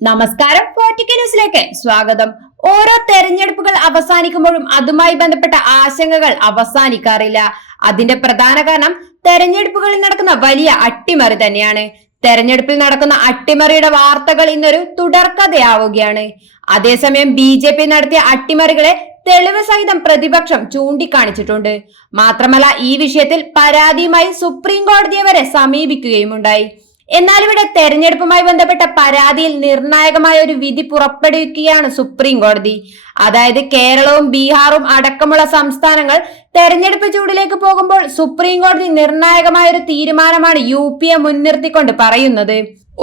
നമസ്കാരം ന്യൂസിലേക്ക് സ്വാഗതം. ഓരോ തെരഞ്ഞെടുപ്പുകൾ അവസാനിക്കുമ്പോഴും അതുമായി ബന്ധപ്പെട്ട ആശങ്കകൾ അവസാനിക്കാറില്ല. അതിന്റെ പ്രധാന കാരണം തെരഞ്ഞെടുപ്പുകളിൽ നടക്കുന്ന വലിയ അട്ടിമറി തന്നെയാണ്. തെരഞ്ഞെടുപ്പിൽ നടക്കുന്ന അട്ടിമറിയുടെ വാർത്തകൾ ഇന്നൊരു തുടർക്കഥയാവുകയാണ്. അതേസമയം ബി ജെ പി നടത്തിയ അട്ടിമറികളെ തെളിവ് സഹിതം പ്രതിപക്ഷം ചൂണ്ടിക്കാണിച്ചിട്ടുണ്ട്. മാത്രമല്ല ഈ വിഷയത്തിൽ പരാതിയുമായി സുപ്രീം കോടതിയെ വരെ സമീപിക്കുകയുമുണ്ടായി. എന്നാൽ ഇവിടെ തെരഞ്ഞെടുപ്പുമായി ബന്ധപ്പെട്ട പരാതിയിൽ നിർണായകമായ ഒരു വിധി പുറപ്പെടുവിക്കുകയാണ് സുപ്രീം കോടതി. അതായത് കേരളവും ബീഹാറും അടക്കമുള്ള സംസ്ഥാനങ്ങൾ തെരഞ്ഞെടുപ്പ് ചൂടിലേക്ക് പോകുമ്പോൾ സുപ്രീം കോടതി നിർണായകമായ ഒരു തീരുമാനമാണ് യു പിയെ മുൻനിർത്തിക്കൊണ്ട് പറയുന്നത്.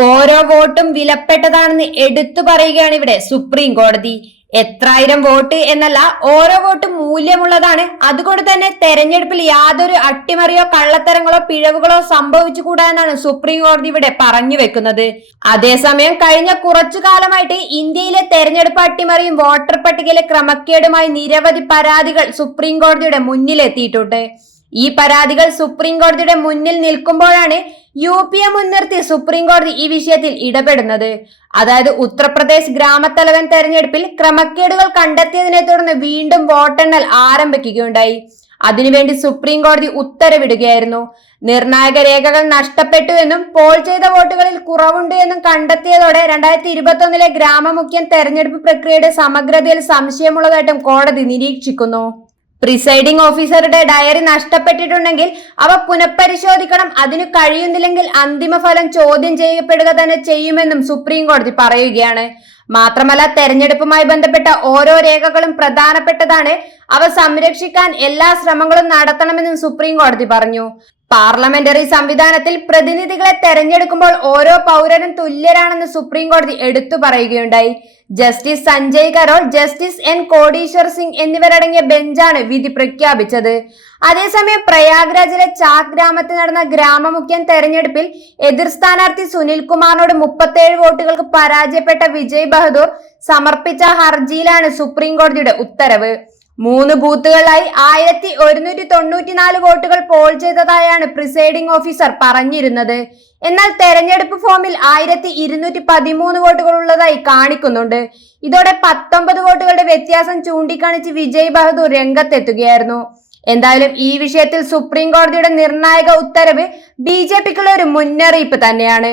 ഓരോ വോട്ടും വിലപ്പെട്ടതാണെന്ന് എടുത്തു പറയുകയാണ് ഇവിടെ സുപ്രീം കോടതി. എത്രായിരം വോട്ട് എന്നല്ല ഓരോ വോട്ട് മൂല്യമുള്ളതാണ്. അതുകൊണ്ട് തന്നെ തെരഞ്ഞെടുപ്പിൽ യാതൊരു അട്ടിമറിയോ കള്ളത്തരങ്ങളോ പിഴവുകളോ സംഭവിച്ചുകൂടാ എന്നാണ് സുപ്രീം കോടതി ഇവിടെ പറഞ്ഞു വെക്കുന്നത്. അതേസമയം കഴിഞ്ഞ കുറച്ചു കാലമായിട്ട് ഇന്ത്യയിലെ തെരഞ്ഞെടുപ്പ് അട്ടിമറിയും വോട്ടർ പട്ടികയിലെ ക്രമക്കേടുമായി നിരവധി പരാതികൾ സുപ്രീം കോടതിയുടെ മുന്നിലെത്തിയിട്ടുണ്ട്. ഈ പരാതികൾ സുപ്രീം കോടതിയുടെ മുന്നിൽ നിൽക്കുമ്പോഴാണ് യു പി എ മുൻനിർത്തി സുപ്രീം കോടതി ഈ വിഷയത്തിൽ ഇടപെടുന്നത്. അതായത് ഉത്തർപ്രദേശ് ഗ്രാമത്തലവൻ തെരഞ്ഞെടുപ്പിൽ ക്രമക്കേടുകൾ കണ്ടെത്തിയതിനെ തുടർന്ന് വീണ്ടും വോട്ടെണ്ണൽ ആരംഭിക്കുകയുണ്ടായി. അതിനുവേണ്ടി സുപ്രീം കോടതി ഉത്തരവിടുകയായിരുന്നു. നിർണായക രേഖകൾ നഷ്ടപ്പെട്ടു എന്നും പോൾ ചെയ്ത വോട്ടുകളിൽ കുറവുണ്ട് എന്നും കണ്ടെത്തിയതോടെ രണ്ടായിരത്തി ഇരുപത്തി ഗ്രാമമുഖ്യൻ തെരഞ്ഞെടുപ്പ് പ്രക്രിയയുടെ സമഗ്രതയിൽ സംശയമുള്ളതായിട്ടും കോടതി നിരീക്ഷിക്കുന്നു. പ്രിസൈഡിംഗ് ഓഫീസറുടെ ഡയറി നഷ്ടപ്പെട്ടിട്ടുണ്ടെങ്കിൽ അവ പുനഃപരിശോധിക്കണം. അതിനു കഴിയുന്നില്ലെങ്കിൽ അന്തിമഫലം ചോദ്യം ചെയ്യപ്പെടുക തന്നെ ചെയ്യുമെന്നും സുപ്രീം കോടതി പറയുകയാണ്. മാത്രമല്ല തെരഞ്ഞെടുപ്പുമായി ബന്ധപ്പെട്ട ഓരോ രേഖകളും പ്രധാനപ്പെട്ടതാണ്. അവ സംരക്ഷിക്കാൻ എല്ലാ ശ്രമങ്ങളും നടത്തണമെന്നും സുപ്രീം കോടതി പറഞ്ഞു. പാർലമെന്ററി സംവിധാനത്തിൽ പ്രതിനിധികളെ തെരഞ്ഞെടുക്കുമ്പോൾ ഓരോ പൗരനും തുല്യരാണെന്ന് സുപ്രീം കോടതി എടുത്തു പറയുകയുണ്ടായി. Justice Sanjay Karol justice N Koteeswar Singh എന്നിവരടങ്ങിയ ബെഞ്ചാണ് വിധി പ്രഖ്യാപിച്ചത്. അതേസമയം പ്രയാഗ്രാജിലെ ചാക് ഗ്രാമത്തിൽ നടന്ന ഗ്രാമമുഖ്യൻ തെരഞ്ഞെടുപ്പിൽ എതിർ സ്ഥാനാർത്ഥി സുനിൽ കുമാറിനോട് മുപ്പത്തേഴ് വോട്ടുകൾക്ക് പരാജയപ്പെട്ട വിജയ് ബഹദൂർ സമർപ്പിച്ച ഹർജിയിലാണ് സുപ്രീം കോടതിയുടെ ഉത്തരവ്. മൂന്ന് ബൂത്തുകളിലായി ആയിരത്തി ഒരുന്നൂറ്റി തൊണ്ണൂറ്റിനാല് വോട്ടുകൾ പോൾ ചെയ്തതായാണ് പ്രിസൈഡിംഗ് ഓഫീസർ പറഞ്ഞിരുന്നത്. എന്നാൽ തെരഞ്ഞെടുപ്പ് ഫോമിൽ ആയിരത്തി ഇരുന്നൂറ്റി പതിമൂന്ന് വോട്ടുകൾ ഉള്ളതായി കാണിക്കുന്നുണ്ട്. ഇതോടെ പത്തൊമ്പത് വോട്ടുകളുടെ വ്യത്യാസം ചൂണ്ടിക്കാണിച്ച് വിജയ് ബഹദൂർ രംഗത്തെത്തുകയായിരുന്നു. എന്തായാലും ഈ വിഷയത്തിൽ സുപ്രീം കോടതിയുടെ നിർണായക ഉത്തരവ് ബി ജെ പിക്കുള്ള ഒരു മുന്നറിയിപ്പ് തന്നെയാണ്.